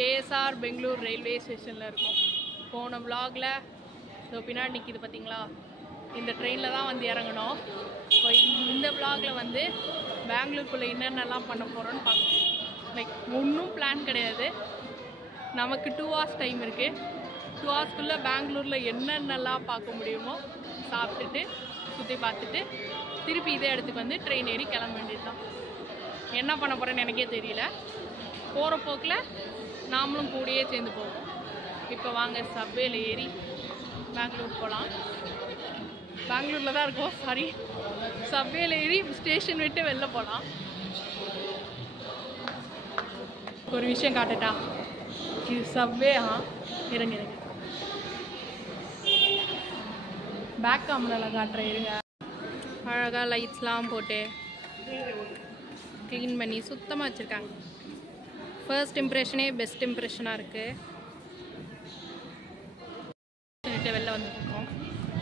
KSR Bangalore railway ஸ்டேஷனில் இருக்கும். போன vlogல இதோ பின்னாடி நிற்கிது பார்த்தீங்களா, இந்த ட்ரெயினில் தான் வந்து இறங்கணும். ஸோ இந்த vlogல வந்து பெங்களூருக்குள்ளே என்னென்னலாம் பண்ண போகிறோன்னு பார்க்கணும். லைக் ஒன்றும் பிளான் கிடையாது, நமக்கு 2 hours டைம் இருக்குது. 2 hours பெங்களூரில் என்னென்னலாம் பார்க்க முடியுமோ சாப்பிட்டுட்டு சுற்றி பார்த்துட்டு திருப்பி இதே இடத்துக்கு வந்து ட்ரெயின் ஏறி கிளம்ப வேண்டியது தான். என்ன பண்ண போகிறேன்னு எனக்கே தெரியல. போகிற போக்கில் நாமளும் கூடயே சேர்ந்து போவோம். இப்போ வாங்க சப்வேல ஏறி பெங்களூர் போகலாம். பெங்களூரில் தான் இருக்கோம், சாரி. சப்வேல ஏறி ஸ்டேஷன் விட்டு வெளில போகலாம். ஒரு விஷயம் காட்டட்டா, இது சப்வே. இருங்க இருங்க, பேக் கேமராவில் காட்டுறேன் இருங்க. அழகாக லைட்ஸ்லாம் போட்டு க்ளீன் பண்ணி சுத்தமாக வச்சுருக்காங்க. ஃபர்ஸ்ட் இம்ப்ரெஷனே பெஸ்ட் இம்ப்ரெஷனாக இருக்குது. வெளில வந்துருக்கோம்.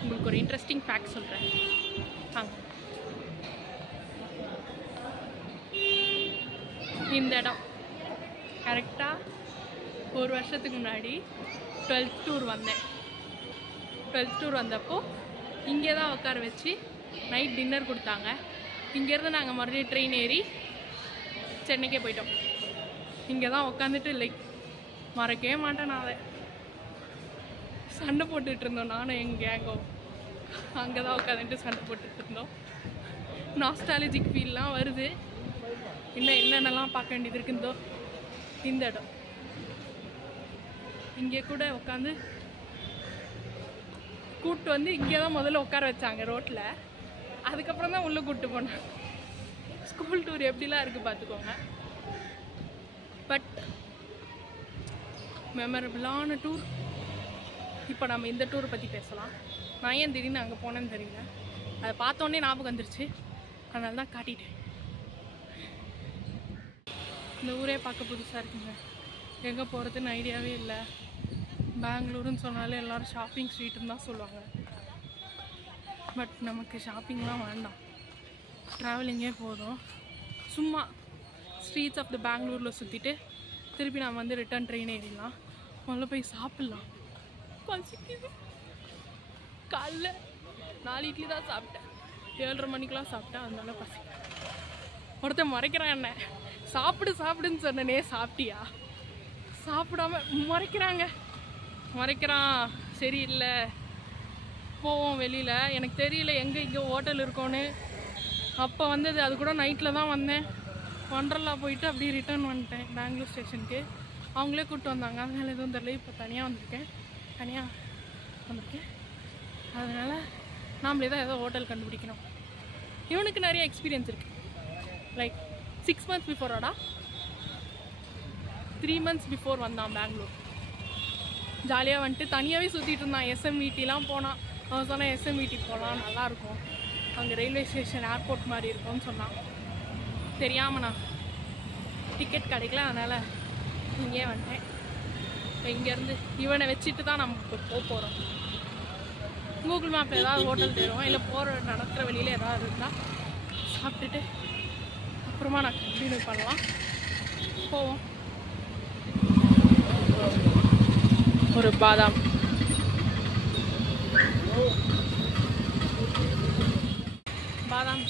உங்களுக்கு ஒரு இன்ட்ரெஸ்டிங் ஃபேக்ட் சொல்கிறேன். இந்த இடம் கரெக்டாக 1 வருஷத்துக்கு முன்னாடி 12th டூர் வந்தேன். 12th டூர் வந்தப்போ இங்கே தான் உட்கார வச்சு நைட் டின்னர் கொடுத்தாங்க. இங்கேருந்து நாங்கள் மறுபடியும் ட்ரெயின் ஏறி சென்னைக்கே போயிட்டோம். இங்கே தான் உட்காந்துட்டு லைக் மறக்கவே மாட்டேன். நான் அதை சண்டை போட்டுட்டு இருந்தோம், நானும் எங்கள் கேங்கோ. அங்கே தான் உட்காந்துட்டு சண்டை போட்டுட்டு இருந்தோம். நாஸ்டாலஜிக் ஃபீல்லாம் வருது. இன்னும் என்னென்னலாம் பார்க்க வேண்டியது இருக்குந்தோ. இந்த இடம் இங்கே கூட உட்காந்து கூப்பிட்டு வந்து இங்கே தான் முதல்ல உட்கார வச்சாங்க ரோட்டில். அதுக்கப்புறம் தான் உள்ளே கூப்பிட்டு போனாங்க. ஸ்கூல் டூர் எப்படிலாம் இருக்குது பார்த்துக்கோங்க. பட் மெமரபிளான டூர். இப்போ நம்ம இந்த டூரை பற்றி பேசலாம். நான் ஏன் திடீர்னு அங்கே போனேன்னு தெரியல, அதை பார்த்தோன்னே ஞாபகம் வந்துருச்சு, அதனால தான் காட்டிட்டேன். இந்த ஊரே பார்க்க புதுசாக இருக்குங்க. எங்கே போகிறதுன்னு ஐடியாவே இல்லை. பெங்களூருன்னு சொன்னாலே எல்லோரும் ஷாப்பிங் ஸ்ட்ரீட்டுன்னு தான் சொல்லுவாங்க. பட் நமக்கு ஷாப்பிங்லாம் வேண்டாம், ட்ராவலிங்கே போதும். சும்மா ஸ்ட்ரீட்ஸ் ஆஃப் த பெங்களூரில் சுற்றிட்டு திருப்பி நம்ம வந்து ரிட்டர்ன் ட்ரெயின் ஏறிடலாம். முதல்ல போய் சாப்பிட்லாம். பசிக்குது. காலைல 4 இட்லி தான் சாப்பிட்டேன், 7:30 மணிக்கெலாம் சாப்பிட்டேன், அதனால பசி. ஒருத்தன் மறைக்கிறான் என்ன, சாப்பிடு சாப்பிடுன்னு சொன்னனே, சாப்பிட்டியா? சாப்பிடாம மறைக்கிறான். சரி இல்லை, போவோம் வெளியில். எனக்கு தெரியல எங்கே இங்கே ஹோட்டல் இருக்கோன்னு. அப்போ வந்தது அது கூட நைட்டில் தான் வந்தேன். ஒண்டர்லா போயிட்டு அப்படியே ரிட்டர்ன் வந்துட்டேன் பெங்களூர் ஸ்டேஷனுக்கு. அவங்களே கூப்பிட்டு வந்தாங்க, அதனால எதுவும் தெரியல. இப்போ தனியாக வந்திருக்கேன். அதனால் நாமளே தான் ஏதோ ஹோட்டல் கண்டுபிடிக்கணும். இவனுக்கு நிறைய எக்ஸ்பீரியன்ஸ் இருக்குது. லைக் 6 months பிஃபோராடா 3 months பிஃபோர் வந்தான் பெங்களூர். ஜாலியாக வந்துட்டு தனியாகவே சுற்றிட்டு இருந்தான். SMVTலாம் போனான். அவன் சொன்னான் SMVT போகலாம், நல்லாயிருக்கும், அங்கே ரயில்வே ஸ்டேஷன் ஏர்போர்ட் மாதிரி இருக்கும்னு சொன்னான். தெரியாமல் நான் டிக்கெட் கிடைக்கல, அதனால் இங்கே வந்துட்டேன். இங்கேருந்து இவனை வச்சுட்டு தான் நம்ம இப்போ போகிறோம். கூகுள் மேப்பில் ஏதாவது ஹோட்டல் தேடுவோம், இல்லை போகிற நடக்கிற வழியில் ஏதாவது இருந்தால் சாப்பிட்டுட்டு அப்புறமா நான் கண்டினியூ பண்ணலாம். போவோம். ஒரு பாதாம்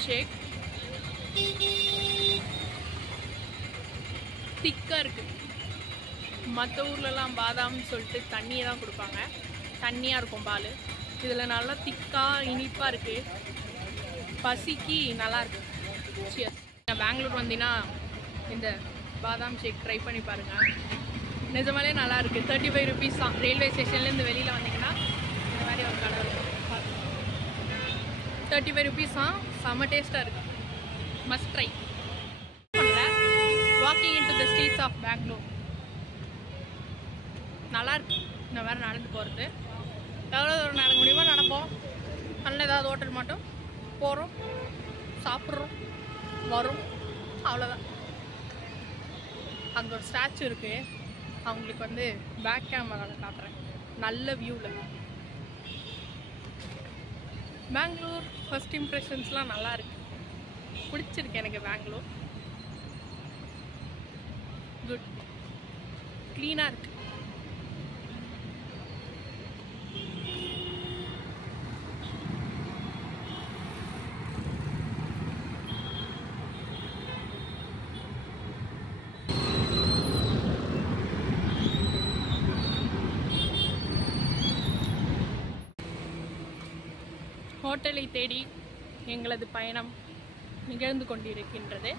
ஷேக் திக்காக இருக்குது. மற்ற ஊர்லலாம் பாதாம்னு சொல்லிட்டு தண்ணியை தான் கொடுப்பாங்க, தண்ணியாக இருக்கும் பால். இதில் நல்லா திக்காக இனிப்பாக இருக்குது. பசிக்கு நல்லாயிருக்கு. நான் பெங்களூர் வந்தீங்கன்னா இந்த பாதாம் ஷேக் ட்ரை பண்ணி பாருங்கள். நிஜமாலே நல்லாயிருக்கு. 35 rupees தான். ரயில்வே ஸ்டேஷன்லேருந்து வெளியில் வந்தீங்கன்னா இந்த மாதிரி ஒரு கடை இருக்கும், 35 rupees தான். செம்ம டேஸ்ட்டாக இருக்குது, must try. Walking in to the streets of Bangalore நல்லாயிருக்கு. இந்த மாதிரி நடந்து போகிறது. எவ்வளோ தூரம் நடக்க முடியுமோ நடப்போம். நல்ல ஏதாவது ஹோட்டல் மட்டும் போகிறோம், சாப்பிட்றோம், வரும், அவ்வளோதான். அங்கே ஒரு ஸ்டாச்சு இருக்குது, அவங்களுக்கு வந்து பேக் கேமராவில் காட்டுறேன், நல்ல வியூவில். பெங்களூர் ஃபர்ஸ்ட் இம்ப்ரெஷன்ஸ்லாம் நல்லா இருக்கு, பிடிச்சிருக்கு எனக்கு பெங்களூர். குட். க்ளீனாக இருக்குது. ஹோட்டலை தேடி எங்களது பயணம் நிகழ்ந்து கொண்டிருக்கின்றது.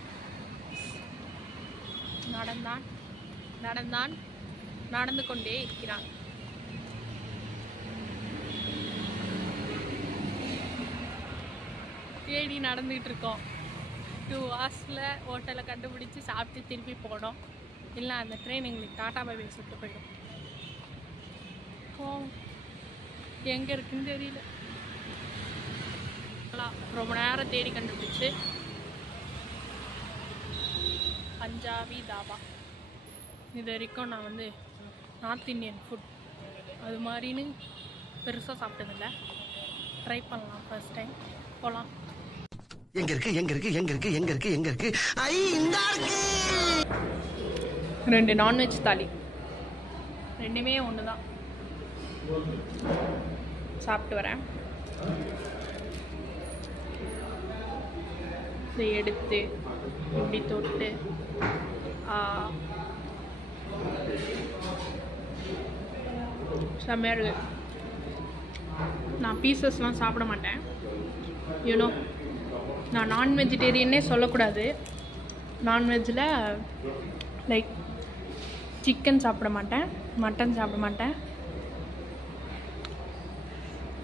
நடந்து கொண்டே இருக்கிறான். தேடி நடந்துகிட்டு இருக்கோம். 2 ஹவர்ஸில் ஹோட்டலை கண்டுபிடிச்சி சாப்பிட்டு திருப்பி போனோம். இல்லை அந்த ட்ரெயின் எங்களுக்கு டாட்டா பை பை சுட்டு போயிடும். எங்கே இருக்குன்னு தெரியல. ரொம்ப நேரம் தேடி கண்டுபிடிச்சு பஞ்சாபி தாபா. இது வரைக்கும் நான் வந்து நார்த் இந்தியன் ஃபுட் அது மாதிரின்னு பெருசாக சாப்பிட்டதில்லை. ட்ரை பண்ணலாம் ஃபர்ஸ்ட் டைம். போகலாம். எங்க இருக்கு 2 நான்வெஜ் தாலி, ரெண்டுமே ஒன்று தான். சாப்பிட்டு வரேன். இதை எடுத்து இப்படி தொட்டு செம்மையாக இருக்கு. நான் பீசஸ்லாம் சாப்பிட மாட்டேன். யூனோ நான் நான் வெஜிடேரியன்னே சொல்லக்கூடாது. நான்வெஜ்ஜில் லைக் சிக்கன் சாப்பிட மாட்டேன், மட்டன் சாப்பிட மாட்டேன்,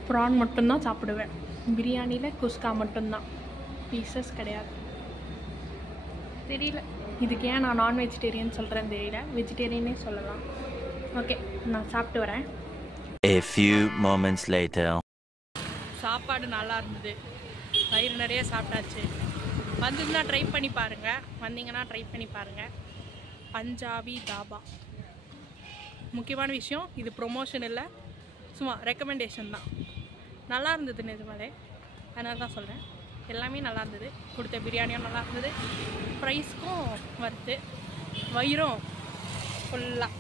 ப்ரான் மட்டும்தான் சாப்பிடுவேன். பிரியாணியில் குஸ்கா மட்டும்தான், பீசஸ் கிடையாது. தெரியல இதுக்கு ஏன் நான் நான் வெஜிடேரியன் சொல்கிறேன்னு தெரியல. வெஜிடேரியனே சொல்லலாம். ஓகே, நான் சாப்பிட்டு வரேன். A few moments later. சாப்பாடு நல்லா இருந்தது. வயிறு நிறைய சாப்பிட்டாச்சு. வந்தீங்கன்னா ட்ரை பண்ணி பாருங்கள். பஞ்சாபி தாபா. முக்கியமான விஷயம், இது ப்ரொமோஷன் இல்லை, சும்மா ரெக்கமெண்டேஷன் தான். நல்லா இருந்தது நிஜமாலே, அதனால தான் சொல்கிறேன். எல்லாமே நல்லா இருந்தது. கொடுத்த பிரியாணியும் நல்லா இருந்தது. ப்ரைஸ்க்கும் வருது. வயிறும் ஃபுல்லாக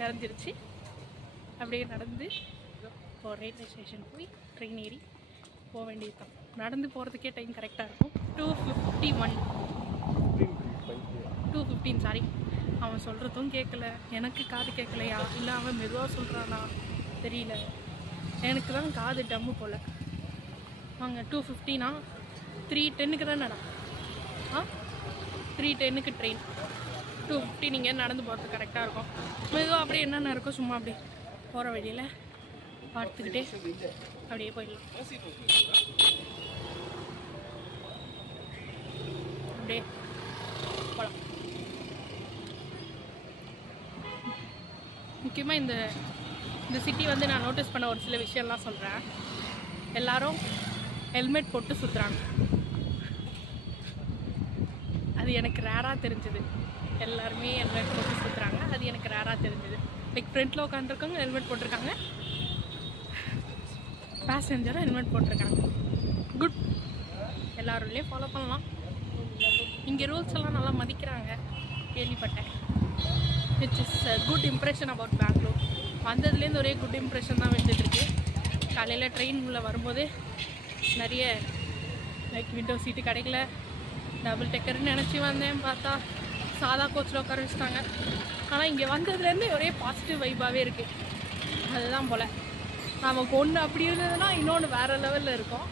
நிறைஞ்சிருச்சு. அப்படியே நடந்து இப்போ ரயில்வே ஸ்டேஷன் போய் ட்ரெயின் ஏறி போக வேண்டியது தான். நடந்து போகிறதுக்கே டைம் கரெக்டாக இருக்கும். 2:15 சாரி. அவன் சொல்கிறதும் கேட்கல, எனக்கு காது கேட்கலையா இல்லை அவன் மெதுவாக சொல்கிறானா தெரியல. எனக்கு தான் காது டம்மு போல். வாங்க, 2:15 3:10 தான் நட. 3:10 ட்ரெயின். 2:15 நீங்கள் நடந்து போகிறது கரெக்டாக இருக்கும். மெதுவாக அப்படியே என்னென்ன இருக்கும் சும்மா அப்படியே போகிற வழியில் பார்த்துக்கிட்டே அப்படியே போயிடலாம். அப்படியே போகலாம். முக்கியமாக இந்த சிட்டி வந்து நான் நோட்டீஸ் பண்ண ஒரு சில விஷயம்லாம் சொல்கிறேன். எல்லாரும் ஹெல்மெட் போட்டு சுற்றுறாங்க. அது எனக்கு ரேராக தெரிஞ்சுது. எல்லாருமே ஹெல்மெட் போட்டு சுற்றுறாங்க, அது எனக்கு ரேராக தெரிஞ்சுது. லைக் ஃப்ரண்ட்டில் உட்காந்துருக்காங்க, ஹெல்மெட் போட்டிருக்காங்க, பேசஞ்சரும் ஹெல்மெட் போட்டிருக்காங்க. குட், எல்லாருலேயும் ஃபாலோ பண்ணலாம். இங்கே ரூல்ஸ் எல்லாம் நல்லா மதிக்கிறாங்க கேள்விப்பட்டேன். Which is good impression about Bangalore. வந்ததுலேருந்து ஒரே குட் இம்ப்ரெஷன் தான் வந்துட்டுருக்கு. காலையில் ட்ரெயின் உள்ள வரும்போது நிறைய லைக் விண்டோ சீட்டு கிடைக்கல, டபுள் டெக்கர்னு நினச்சி வந்தேன். பார்த்தா சாதா கோச்சில் உட்கார வச்சுட்டாங்க. ஆனால் இங்கே வந்ததுலேருந்து ஒரே பாசிட்டிவ் வைப்பாகவே இருக்குது. அதுதான் போல், நமக்கு ஒன்று அப்படி இருந்ததுன்னா இன்னொன்று வேறு லெவலில் இருக்கும்.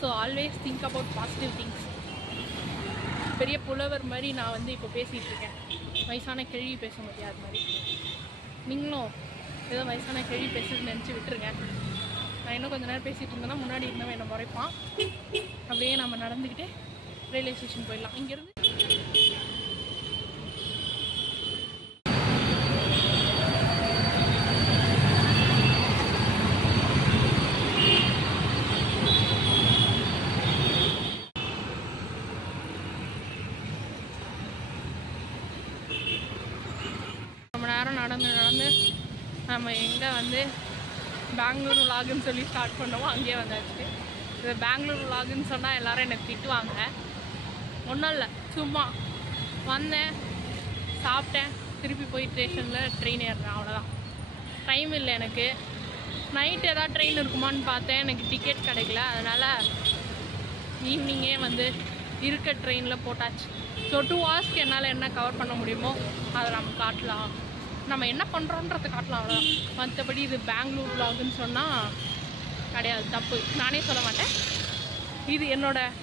So always think about positive things. பெரிய புலவர் மாதிரி நான் வந்து இப்போ பேசிகிட்டு இருக்கேன். வயசான கேள்வி பேச முடியாது மாதிரி. நீங்களும் ஏதோ வயசான கேள்வி பேசுறதுன்னு நினச்சி விட்டுருங்க. நான் இன்னும் கொஞ்சம் நேரம் பேசிகிட்டு இருந்தேன்னா முன்னாடி இருந்தவன் என்னை முறைப்பான். அப்படியே நம்ம நடந்துக்கிட்டே ரயில்வே ஸ்டேஷன் போயிடலாம். இங்கேருந்து ரொம்ப நேரம் நடந்து நம்ம எங்கே வந்து பெங்களூர் விலாகுன்னு சொல்லி ஸ்டார்ட் பண்ணோமோ அங்கேயே வந்தாச்சு. இது பெங்களூர் விலாகுன்னு சொன்னால் எல்லோரும் என்னை திட்டுவாங்க. ஒன்றும் இல்லை, சும்மா வந்தேன், சாப்பிட்டேன், திருப்பி போய் ஸ்டேஷனில் ட்ரெயின் ஏறுறேன், அவ்வளோதான். டைம் இல்லை எனக்கு. நைட் ஏதாவது ட்ரெயின் இருக்குமான்னு பார்த்தேன், எனக்கு டிக்கெட் கிடைக்கல. அதனால் ஈவினிங்கே வந்து இருக்க ட்ரெயினில் போட்டாச்சு. ஸோ 2 ஹவர்ஸ்க்கு என்னால் என்ன கவர் பண்ண முடியுமோ அதை நம்ம காட்டலாம், நம்ம என்ன பண்ணுறோன்றதை காட்டலாம், அவ்வளோதான். மற்றபடி இது பெங்களூர் vlogன்னு சொன்னால் கிடையாது, தப்பு. நானே சொல்ல மாட்டேன். இது என்னோடய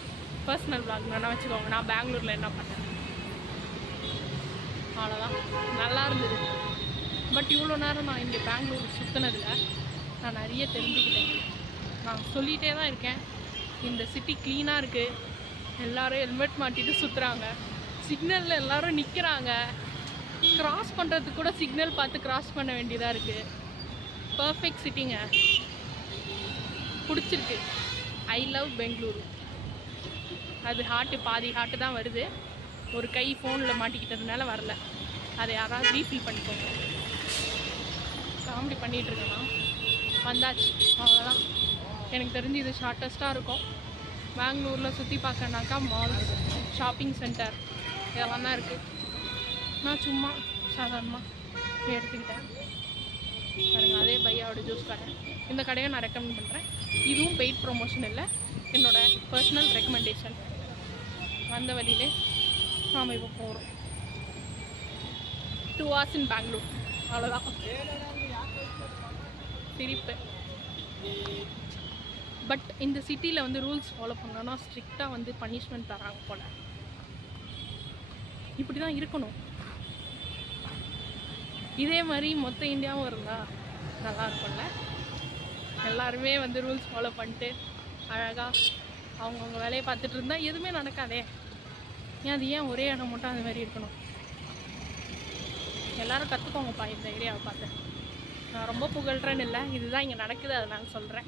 பர்சனல் vlog நான் வச்சுக்கோங்க. நான் பெங்களூரில் என்ன பண்ணேன், அவ்வளோதான். நல்லா இருந்தது. பட் இவ்வளோ நேரம் நான் இங்கே பெங்களூர் சுற்றினதில் நான் நிறைய தெரிஞ்சுக்கிட்டேன். நான் சொல்லிகிட்டே தான் இருக்கேன், இந்த சிட்டி க்ளீனாக இருக்குது, எல்லோரும் ஹெல்மெட் மாட்டிட்டு சுற்றுறாங்க, சிக்னலில் எல்லோரும் நிற்கிறாங்க, கிராஸ் பண்ணுறதுக்கு கூட சிக்னல் பார்த்து கிராஸ் பண்ண வேண்டியதாக இருக்குது. பர்ஃபெக்ட் சிட்டிங்க, பிடிச்சிருக்கு. I love Bengaluru. அது ஹார்ட்டு பாதி ஹார்ட்டு தான் வருது, ஒரு கை ஃபோனில் மாட்டிக்கிட்டதுனால வரல. அதை யாராவது ரீஃபில் பண்ணிக்கோங்க. காமெடி பண்ணிகிட்ருக்கேன்னா வந்தாச்சு, அவ்வளோதான். எனக்கு தெரிஞ்சு இது ஷார்ட்டஸ்ட்டாக இருக்கும். பெங்களூரில் சுற்றி பார்க்கனாக்கா மால்ஸ், ஷாப்பிங் சென்டர் இதெல்லாம் தான் இருக்குது. நான் சும்மா சாதாரணமாக எடுத்துக்கிட்டேன் பாருங்கள். அதே பையாவோட ஜூஸ் கடை, இந்த கடையை நான் ரெக்கமெண்ட் பண்ணுறேன். இதுவும் பெய்ட் ப்ரொமோஷன் இல்லை, என்னோடய பர்சனல் ரெக்கமெண்டேஷன். வந்த வழியிலே நாம் இப்போ போகிறோம். 2 hours in பெங்களூர், அவ்வளோதான். சிரிப்பு. பட் இந்த சிட்டியில் வந்து ரூல்ஸ் ஃபாலோ பண்ணோன்னா ஸ்ட்ரிக்டாக வந்து பனிஷ்மெண்ட் தராங்க போல். இப்படி தான் இருக்கணும். இதே மாதிரி மொத்த இந்தியாவும் இருந்தால் நல்லா இருக்கும்ல. எல்லாருமே வந்து ரூல்ஸ் ஃபாலோ பண்ணிட்டு அழகாக அவங்கவுங்க வேலையை பார்த்துட்டு இருந்தால் எதுவுமே நடக்காதே. அது ஏன் ஒரே இடம் மட்டும் அது மாதிரி இருக்கணும்? எல்லோரும் கற்றுக்கோங்கப்பா இந்த ஏரியாவை பார்த்து. நான் ரொம்ப புகழ்கிறேன்னு இல்லை, இதுதான் இங்கே நடக்குது, அதனால சொல்கிறேன்.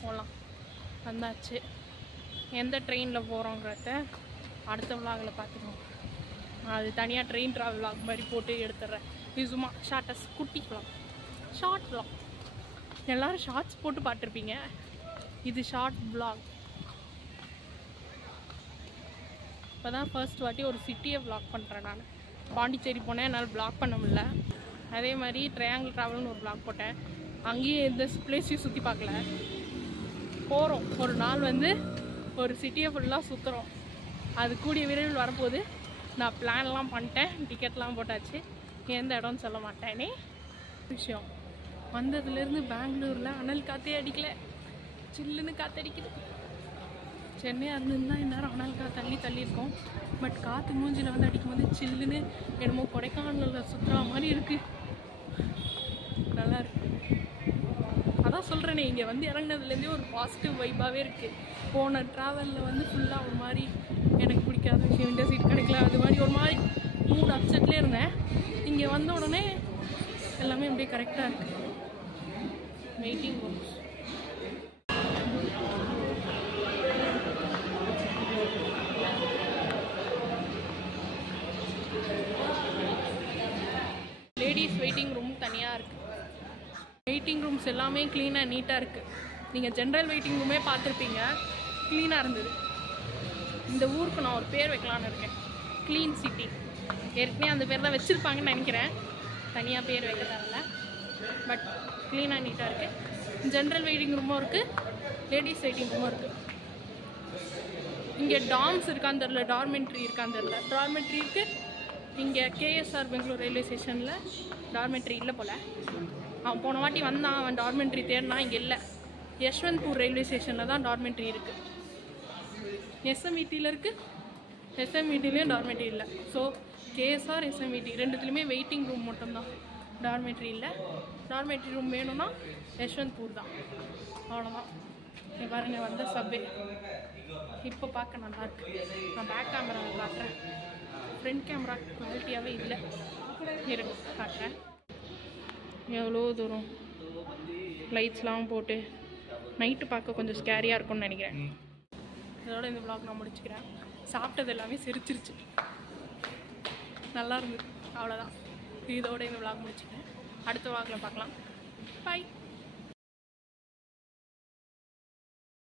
போகலாம். வந்தாச்சு. எந்த ட்ரெயினில் போகிறோங்கிறத அடுத்த விலாகில் பார்த்துக்கோங்க. அது தனியாக ட்ரெயின் ட்ராவல் விலாக் மாதிரி போட்டு எடுத்துடுறேன். இது சும்மா ஷார்ட்டஸ் குட்டி விலாக், ஷார்ட் விலாக். எல்லோரும் ஷார்ட்ஸ் போட்டு பார்த்துருப்பீங்க, இது ஷார்ட் விலாக். இப்போ தான் ஃபர்ஸ்ட் வாட்டி ஒரு சிட்டியை விலாக் பண்ணுறேன். நான் பாண்டிச்சேரி போனேன், என்னால் விலாக் பண்ண முடியல. அதே மாதிரி ட்ரையாங்கிள் ட்ராவல்னு ஒரு விலாக் போட்டேன், அங்கேயும் எந்த பிளேஸையும் சுற்றி பார்க்கல. போகிறோம் ஒரு நாள் வந்து ஒரு சிட்டியை ஃபுல்லாக சுற்றுறோம். அது கூடிய விரைவில் வரப்போகுது. நான் பிளான்லாம் பண்ணிட்டேன், டிக்கெட்லாம் போட்டாச்சு. எந்த இடம்னு சொல்ல மாட்டேனே. விஷயம் வந்ததுலேருந்து பெங்களூரில் அனல் காற்றே அடிக்கலை, சில்லுன்னு காற்றடிக்குது. சென்னையாக இருந்ததுன்னா இந்நேரம் அனல் காற்று தள்ளி இருக்கும். பட் காற்று மூஞ்சில் வந்து அடிக்கும்போது சில்லுன்னு என்னமோ கொடைக்கானலில் சுற்றுற மாதிரி இருக்குது. நல்லா இருக்கு. அதான் சொல்கிறேனே, இங்கே வந்து இறங்கினதுலேருந்தே ஒரு பாசிட்டிவ் வைப்பாகவே இருக்குது. போன ட்ராவலில் வந்து ஃபுல்லாக ஒரு மாதிரி எனக்கு பிடிக்காத விஷயம், விண்டோ சீட் கிடைக்கல, அது மாதிரி ஒரு மாதிரி மூட் அப்செட்லேயே இருந்தேன். இங்கே வந்த உடனே எல்லாமே அப்படியே கரெக்டாக இருக்குது. Waiting rooms, ladies waiting room தனியாக இருக்குது. வெயிட்டிங் ரூம்ஸ் எல்லாமே க்ளீனாக நீட்டாக இருக்குது. நீங்கள் ஜென்ரல் வெயிட்டிங் ரூமே பார்த்துருப்பீங்க, க்ளீனாக இருந்தது. இந்த ஊருக்கு நான் ஒரு பேர் வைக்கலான்னு இருக்கேன், க்ளீன் சிட்டி. ஏற்கனவே அந்த பேர் தான் வச்சுருப்பாங்கன்னு நினைக்கிறேன், தனியாக பேர் வைக்க தேவையில்ல. பட் க்ளீனாக நீட்டாக இருக்குது. ஜென்ரல் வெயிட்டிங் ரூமும் இருக்குது, லேடிஸ் வெயிட்டிங் ரூமும் இருக்குது. இங்கே டார்ம்ஸ் இருக்கான்னு தெரில, டார்மெண்ட்ரி இருக்கான்னு தெரில. டார்மெண்ட்ரி இருக்குது. இங்கே கேஎஸ்ஆர் பெங்களூர் ரயில்வே ஸ்டேஷனில் டார்மெண்ட்ரி இல்லை போல். அவன் போன வாட்டி வந்தான், அவன் டார்மெண்ட்ரி தேடினா இங்கே இல்லை. யஷ்வந்த்பூர் ரயில்வே ஸ்டேஷனில் தான் டார்மெண்ட்ரி இருக்குது. எஸ்எம்இடியில் இருக்குது, எஸ்எம்இடிலையும் டார்மெண்ட்ரி இல்லை. ஸோ கேஎஸ்ஆர் எஸ்எம்இடி ரெண்டுத்துலேயுமே வெயிட்டிங் ரூம் மட்டும்தான், டார்மெண்ட்ரி இல்லை. டார்மெண்ட்ரி ரூம் வேணும்னா யஷ்வந்த்பூர் தான், அவ்வளோதான். நீ பாருங்க, வந்த சப்வே இப்போ பார்க்க நல்லாயிருக்கு. நான் பேக் கேமரா காட்டுறேன், ஃப்ரண்ட் கேமரா குவாலிட்டியாகவே இல்லை. இருக்கு காட்டுறேன். எவ்வளோ தூரம் லைட்ஸ்லாம் போட்டு நைட்டு பார்க்க கொஞ்சம் ஸ்கேரியாக இருக்கும்னு நினைக்கிறேன். இதோட இந்த vlog நான் முடிச்சுக்கிறேன். சாப்பிட்டது எல்லாமே சிரிச்சிருச்சு, நல்லா இருந்தது, அவ்வளோதான். இதோட இந்த vlog முடிச்சுக்கிறேன். அடுத்த vlogல பார்க்கலாம். பாய்.